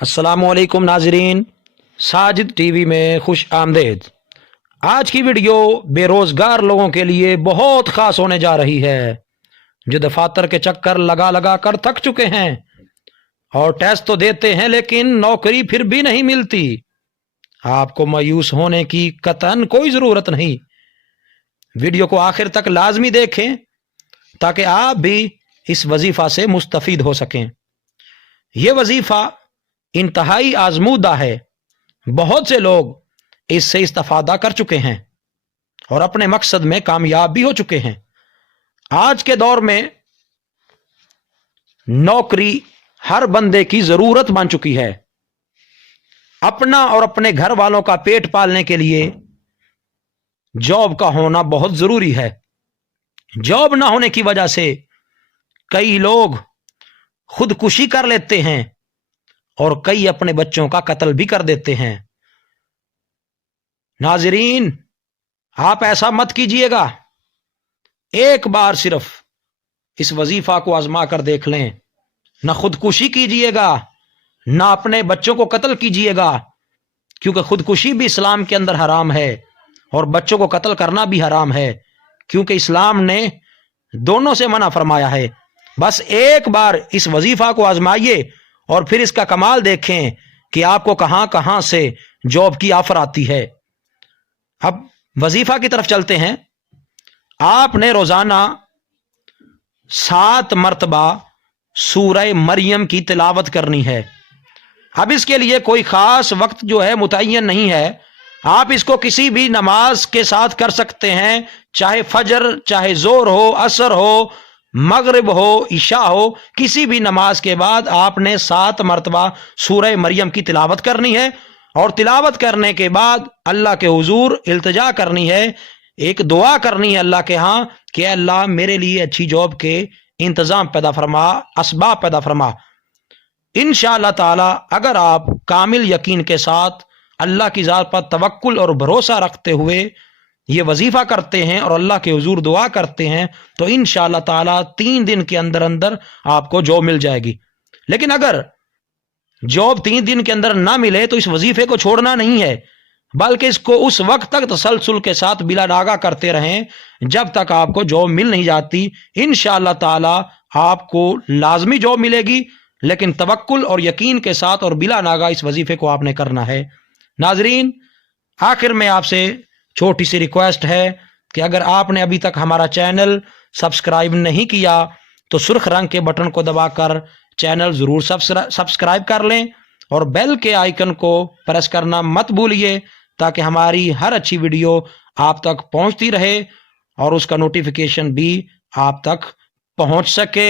अस्सलामुअलैकुम नाजरीन, साजिद टीवी में खुश आमदेद। आज की वीडियो बेरोज़गार लोगों के लिए बहुत ख़ास होने जा रही है, जो दफातर के चक्कर लगा लगा कर थक चुके हैं और टेस्ट तो देते हैं लेकिन नौकरी फिर भी नहीं मिलती। आपको मायूस होने की कतन कोई ज़रूरत नहीं। वीडियो को आखिर तक लाजमी देखें ताकि आप भी इस वजीफ़ा से मुस्तफ़ीद हो सकें। यह वजीफ़ा इंतहाई आजमूदा है। बहुत से लोग इससे इस्तेफादा कर चुके हैं और अपने मकसद में कामयाब भी हो चुके हैं। आज के दौर में नौकरी हर बंदे की जरूरत बन चुकी है। अपना और अपने घर वालों का पेट पालने के लिए जॉब का होना बहुत जरूरी है। जॉब ना होने की वजह से कई लोग खुदकुशी कर लेते हैं और कई अपने बच्चों का कत्ल भी कर देते हैं। नाजरीन, आप ऐसा मत कीजिएगा। एक बार सिर्फ इस वजीफा को आजमा कर देख लें। ना खुदकुशी कीजिएगा, ना अपने बच्चों को कत्ल कीजिएगा, क्योंकि खुदकुशी भी इस्लाम के अंदर हराम है और बच्चों को कत्ल करना भी हराम है, क्योंकि इस्लाम ने दोनों से मना फरमाया है। बस एक बार इस वजीफा को आजमाइए और फिर इसका कमाल देखें कि आपको कहां कहां से जॉब की ऑफर आती है। अब वजीफा की तरफ चलते हैं। आपने रोजाना 7 मरतबा सूरह मरियम की तिलावत करनी है। अब इसके लिए कोई खास वक्त जो है मुतय्यन नहीं है। आप इसको किसी भी नमाज के साथ कर सकते हैं, चाहे फजर, चाहे जोर हो, असर हो, मगरिब हो, इशा हो, किसी भी नमाज के बाद आपने 7 मरतबा सूरह मरियम की तिलावत करनी है। और तिलावत करने के बाद अल्लाह के हुजूर इल्तिजा करनी है, एक दुआ करनी है अल्लाह के यहाँ कि अल्लाह मेरे लिए अच्छी जॉब के इंतजाम पैदा फरमा, असबाब पैदा फरमा। इंशाअल्लाह ताला अगर आप कामिल यकीन के साथ अल्लाह की ज़ात पर तवक्कुल और भरोसा रखते हुए ये वजीफा करते हैं और अल्लाह के हुजूर दुआ करते हैं तो इंशाअल्लाह ताला 3 दिन के अंदर अंदर आपको जॉब मिल जाएगी। लेकिन अगर जॉब 3 दिन के अंदर ना मिले तो इस वजीफे को छोड़ना नहीं है, बल्कि इसको उस वक्त तक तसलसल के साथ बिला नागा करते रहें जब तक आपको जॉब मिल नहीं जाती। इंशाअल्लाह ताला आपको लाजमी जॉब मिलेगी, लेकिन तवक्कुल और यकीन के साथ और बिला नागा इस वजीफे को आपने करना है। नाजरीन, आखिर में आपसे छोटी सी रिक्वेस्ट है कि अगर आपने अभी तक हमारा चैनल सब्सक्राइब नहीं किया तो सुर्ख रंग के बटन को दबाकर चैनल जरूर सब्सक्राइब कर लें और बेल के आइकन को प्रेस करना मत भूलिए, ताकि हमारी हर अच्छी वीडियो आप तक पहुंचती रहे और उसका नोटिफिकेशन भी आप तक पहुंच सके।